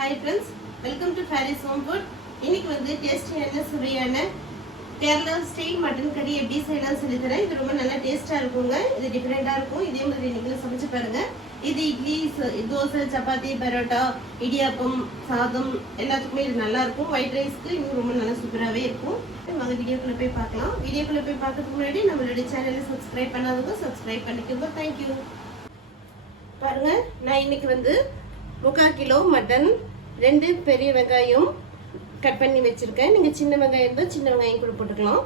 Hi friends, welcome to Fairy's Home Food. இன்னைக்கு வந்து டேஸ்டியான சுவையான கேரளா ஸ்டைல் மட்டன் கறி எப்படி செய்யலாம்னு சொல்லி தரேன். இது ரொம்ப நல்லா டேஸ்டா இருக்குங்க. இது டிஃபரெண்டா இருக்கும். இதே மாதிரி நீங்களும் சமைச்சு பாருங்க. இது இட்லி, தோசை, சப்பாத்தி, பரோட்டா, இடியாப்பம், சாதம் எல்லாத்துக்குமே இது நல்லா இருக்கும். ஒயிட் ரைஸ்க்கு இன்னும் ரொம்ப நல்லா சூப்பராகவே இருக்கும். வாங்க வீடியோக்குள்ள போய் பார்க்கலாம். வீடியோக்குள்ள போய் பார்க்கறதுக்கு முன்னாடி நம்மளுடைய சேனலை சப்ஸ்கிரைப் பண்ணாதவங்க சப்ஸ்கிரைப் பண்ணிக்கோங்க. தேங்க்யூ. பாருங்க, நான் இன்னைக்கு வந்து 3/4 கிலோ மட்டன், 2 பெரிய வெங்காயம் கட் பண்ணி வச்சிருக்கேன். நீங்க சின்ன வெங்காயம் இருந்தால் சின்ன வெங்காயம் கூட போட்டுக்கலாம்.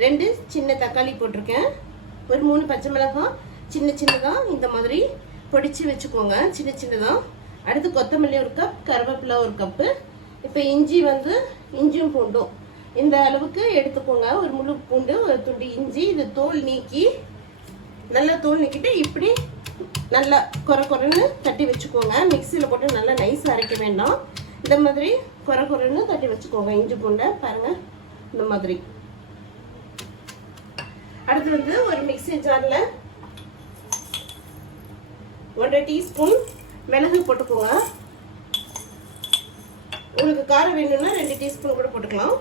2 சின்ன தக்காளி போட்டிருக்கேன். ஒரு 3 பச்சை மிளகாய் சின்னதா இந்த மாதிரி பொடிச்சு வச்சுக்கோங்க, சின்னதா. அடுத்து கொத்தமல்லி 1 கப், கருவேப்பிலை 1 கப்பு. இப்போ இஞ்சி வந்து இஞ்சியும் பூண்டும் இந்த அளவுக்கு எடுத்துக்கோங்க. ஒரு முழு பூண்டு, ஒரு துண்டு இஞ்சி. இது தோல் நீக்கி நல்லா தோல் நீக்கிட்டு இப்படி நல்லா கொரன்னு தட்டி வச்சுக்கோங்க. மிக்சியில் போட்டு நல்லா நைஸாக அரைக்க வேண்டாம். இந்த மாதிரி கொரன்னு தட்டி வச்சுக்கோங்க இஞ்சி பூண்டை. பாருங்க இந்த மாதிரி. அடுத்து வந்து ஒரு மிக்சி ஜாரில் 1/2 டீஸ்பூன் மிளகு போட்டுக்கோங்க. உங்களுக்கு காரம் வேணும்னா 2 டீஸ்பூன் கூட போட்டுக்கலாம்.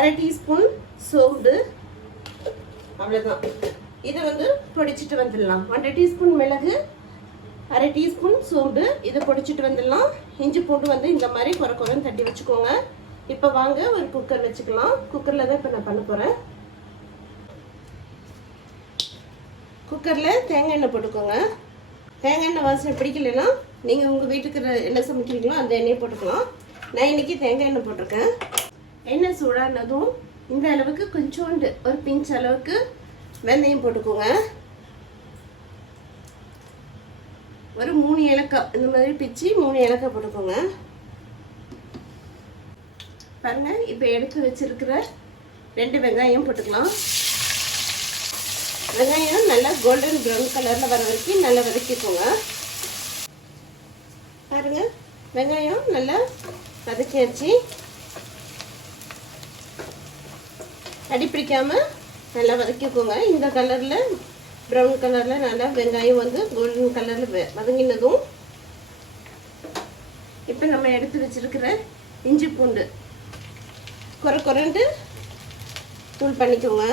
1/2 டீஸ்பூன் சோம்பு, அவ்வளோதான். இதை வந்து பொடிச்சிட்டு வந்துடலாம். 1/2 டீஸ்பூன் மிளகு, 1/2 டீஸ்பூன் சோம்பு, இதை பொடிச்சிட்டு வந்துடலாம். இஞ்சி பூண்டு வந்து இந்த மாதிரி கொரன்னு தட்டி வச்சுக்கோங்க. இப்போ வாங்க ஒரு குக்கர் வச்சுக்கலாம். குக்கரில் தான் இப்போ நான் பண்ண போகிறேன். குக்கரில் தேங்காய் எண்ணெய் போட்டுக்கோங்க. தேங்காய் எண்ணெய் வாசனை பிடிக்கலைன்னா நீங்கள் உங்கள் வீட்டுக்கு என்ன சமைக்கிறீங்களோ அந்த எண்ணெயை போட்டுக்கலாம். நான் இன்றைக்கி தேங்காய் எண்ணெய் போட்டிருக்கேன். எண்ணெய் சூடானதும் இந்த அளவுக்கு கொஞ்சோண்டு ஒரு பிஞ்ச் அளவுக்கு வெந்தயம் போட்டுக்கோங்க. ஒரு 3 ஏலக்காய் இந்த மாதிரி பிச்சு 3 ஏலக்காய் போட்டுக்கோங்க. பாருங்க, இப்போ எடுத்து வச்சிருக்கிற 2 வெங்காயம் போட்டுக்கலாம். வெங்காயம் நல்லா கோல்டன் ப்ரௌன் கலர்ல வர வரைக்கும் நல்லா வதக்கிக்கோங்க. பாருங்க, வெங்காயம் நல்லா வதக்கியாச்சு. அடிப்பிடிக்காம நல்லா வதக்கிக்கோங்க. இந்த கலரில் ப்ரௌன் கலரில் நல்லா வெங்காயம் வந்து கோல்டன் கலரில் வதங்கினதும் இப்போ நம்ம எடுத்து வச்சிருக்கிற இஞ்சி பூண்டு கொரண்டு தூள் பண்ணிக்கோங்க.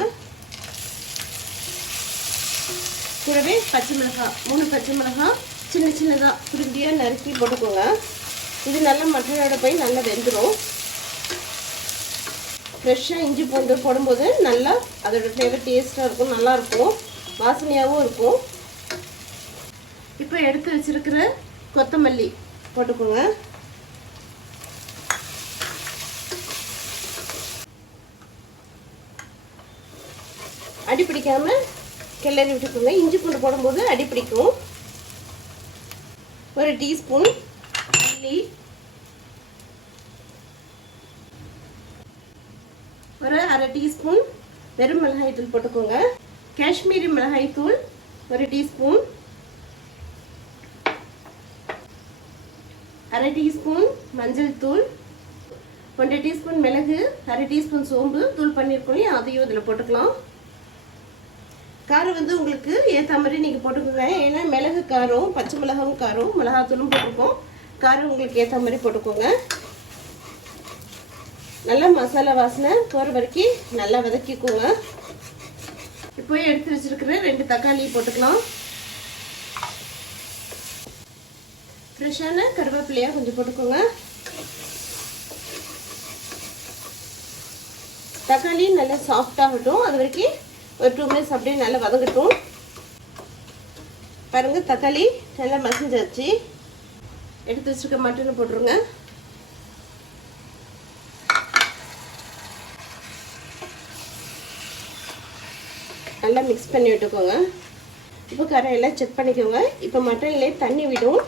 கூடவே பச்சை மிளகாய் 3 பச்சை மிளகாய் சின்னதாக குருண்டியாக நறுக்கி போட்டுக்கோங்க. இது நல்லா மட்டனோட போய் நல்லா வெந்துடும். ஃப்ரெஷ்ஷாக இஞ்சி பூண்டு போடும்போது நல்லா அதோட ஃப்ளேவர் டேஸ்ட்டாக இருக்கும், நல்லாயிருக்கும், வாசனையாகவும் இருக்கும். இப்போ எடுத்து வச்சிருக்கிற கொத்தமல்லி போட்டுக்கோங்க. அடி பிடிக்காமல் கிளறி விட்டுக்கோங்க. இஞ்சி பூண்டு போடும்போது அடி பிடிக்கும். ஒரு டீஸ்பூன் மல்லி, ஒரு 1/2 டீஸ்பூன் வெறும் மிளகாய் தூள் போட்டுக்கோங்க. காஷ்மீரி மிளகாய் தூள் 1 டீஸ்பூன், 1/2 டீஸ்பூன் மஞ்சள் தூள், 1 டீஸ்பூன் மிளகு, 1/2 டீஸ்பூன் சோம்பு தூள் பண்ணியிருக்கோம், அதையும் இதில் போட்டுக்கலாம். காரம் வந்து உங்களுக்கு ஏற்ற மாதிரி நீங்கள் போட்டுக்கோங்க. ஏன்னா மிளகு காரம், பச்சை மிளகாவும் காரம், மிளகாத்தூளும் போட்டிருக்கோம். காரம் உங்களுக்கு ஏற்ற மாதிரி போட்டுக்கோங்க. நல்லா மசாலா வாசனை போகிற வரைக்கும் நல்லா வதக்கிக்கோங்க. இப்போ எடுத்து வச்சிருக்கிற 2 தக்காளி போட்டுக்கலாம். ஃப்ரெஷ்ஷான கருவேப்பிலையாக கொஞ்சம் போட்டுக்கோங்க. தக்காளி நல்லா சாஃப்டாகட்டும், அது வரைக்கும் ஒரு 2 மினிட்ஸ் அப்படியே நல்லா வதங்கட்டும். பாருங்க, தக்காளி நல்லா மசிஞ்சாச்சு. எடுத்து வச்சிருக்க மட்டனை போட்டுருங்க. நல்லா மிக்ஸ் பண்ணி விட்டுக்கோங்க. இப்போ கரையெல்லாம் செக் பண்ணிக்கோங்க. இப்போ மட்டன்லேயே தண்ணி விடும்,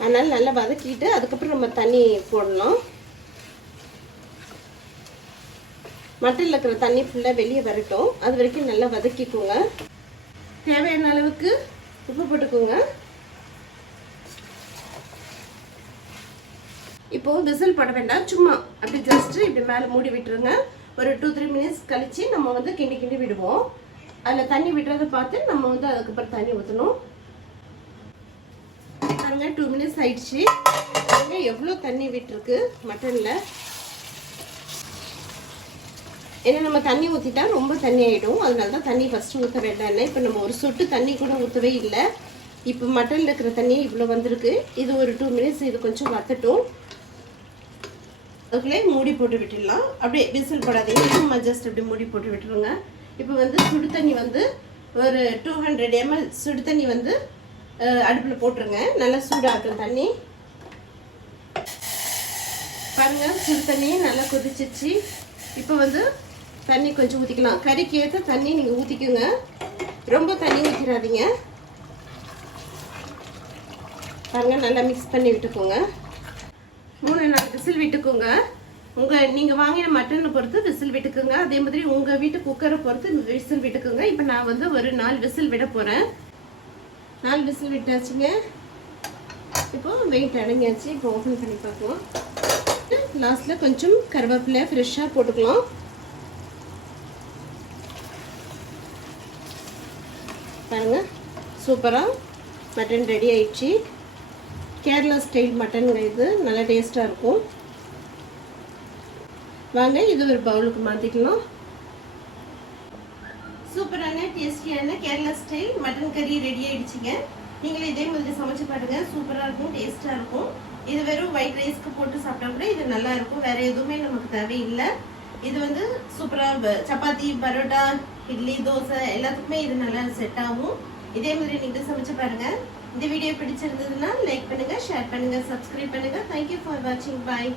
அதனால் நல்லா வதக்கிட்டு அதுக்கப்புறம் நம்ம தண்ணி போடலாம். மட்டனில் இருக்கிற தண்ணி ஃபுல்லாக வெளியே வரட்டும், அது வரைக்கும் நல்லா வதக்கிக்கோங்க. தேவையான அளவுக்கு உப்பு போட்டுக்கோங்க. இப்போது விசில் போட வேண்டாம், சும்மா அப்படி ஜஸ்ட்டு இப்படி மேலே மூடி விட்டுருங்க. ஒரு 2-3 மினிட்ஸ் கழித்து நம்ம வந்து கிண்டி விடுவோம். அதில் தண்ணி விடுறதை பார்த்து நம்ம வந்து அதுக்கப்புறம் தண்ணி ஊற்றணும். பாருங்க 2 மினிட்ஸ் ஆயிடுச்சு. எவ்வளோ தண்ணி விட்டுருக்கு மட்டனில். ஏன்னா நம்ம தண்ணி ஊற்றிட்டா ரொம்ப தண்ணி ஆகிடும், அதனால தான் தண்ணி ஃபஸ்ட்டு ஊற்ற வேண்டாம். இப்போ நம்ம ஒரு சொட்டு தண்ணி கூட ஊற்றவே இல்லை. இப்போ மட்டனில் இருக்கிற தண்ணி இவ்வளோ வந்திருக்கு. இது ஒரு 2 மினிட்ஸ் இது கொஞ்சம் வத்தட்டும். அதுக்குள்ளே மூடி போட்டு விட்டுடலாம். அப்படியே விசில் போடாதீங்க, சும்மா ஜஸ்ட் அப்படி மூடி போட்டு விட்டுருங்க. இப்போ வந்து சுடு தண்ணி வந்து ஒரு 200 ml சுடு தண்ணி வந்து அடுப்பில் போட்டுருங்க. நல்லா சூடாகட்டும் தண்ணி. பாருங்கள், சுடு தண்ணி நல்லா கொதிச்சிச்சு. இப்போ வந்து தண்ணி கொஞ்சம் ஊற்றிக்கலாம். கறிக்கு ஏற்ற தண்ணி நீங்கள் ஊற்றிக்குங்க, ரொம்ப தண்ணி ஊற்றிடாதீங்க. பாருங்கள், நல்லா மிக்ஸ் பண்ணி விட்டுக்கோங்க. 3-4 விசில் விட்டுக்கோங்க. நீங்கள் வாங்கின மட்டனை பொறுத்து விசில் விட்டுக்குங்க. அதே மாதிரி உங்கள் வீட்டு குக்கரை பொறுத்து விசில் விட்டுக்குங்க. இப்போ நான் வந்து ஒரு 4 விசில் விட போகிறேன். 4 விசில் விட்டாச்சுங்க. இப்போ வெயிட் அடங்கியாச்சு. இப்போ ஓப்பன் பண்ணி பார்க்கலாம். லாஸ்ட்டில் கொஞ்சம் கருவேப்பிலை ஃப்ரெஷ்ஷாக போட்டுக்கலாம். பாருங்கள், சூப்பராக மட்டன் ரெடி ஆயிடுச்சு. கேரளா ஸ்டைல் மட்டனுங்க, இது நல்லா டேஸ்ட்டாக இருக்கும். வாங்க இது ஒரு பவுலுக்கு மாற்றிக்கலாம். சூப்பரான டேஸ்டியான கேரளா ஸ்டைல் மட்டன் கறி ரெடி ஆயிடுச்சுங்க. நீங்களும் இதே மாதிரி சமைச்சு பாருங்க, சூப்பராக இருக்கும், டேஸ்ட்டாக இருக்கும். இது வெறும் ஒயிட் ரைஸ்க்கு போட்டு சாப்பிட்டா கூட இது நல்லா இருக்கும். வேற எதுவுமே நமக்கு தேவையில்லை. இது வந்து சூப்பராக சப்பாத்தி, பரோட்டா, இட்லி, தோசை எல்லாத்துக்குமே இது நல்லா செட் ஆகும். இதே மாதிரி நீங்கள் சமைச்சு பாருங்க. இந்த வீடியோ பிடிச்சிருந்ததுன்னா லைக் பண்ணுங்க, ஷேர் பண்ணுங்க, சப்ஸ்கிரைப் பண்ணுங்க. தேங்க்யூ ஃபார் வாட்சிங். பாய்.